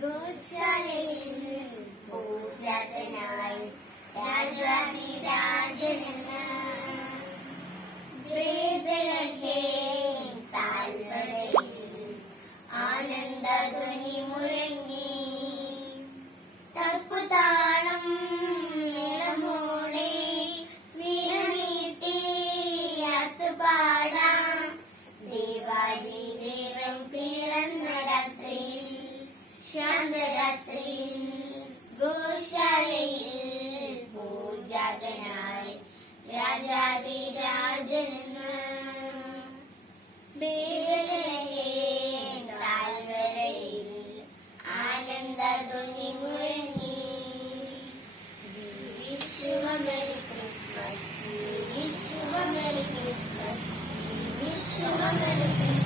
ഗോശാലയിൽ പൂജാതനായി രാജാതിരാജനെന്ന് വേദലഹേ ശാന്തരാത്രിയിൽ ഗോശാലയിൽ പൂജാതനായി രാജാതിരാജനെന്ന് ബേലഹേം താഴ്വരയിൽ ആനന്ദധ്വനി മുഴങ്ങി wish you a merry Christmas wish you a merry Christmas wish you a merry Christmas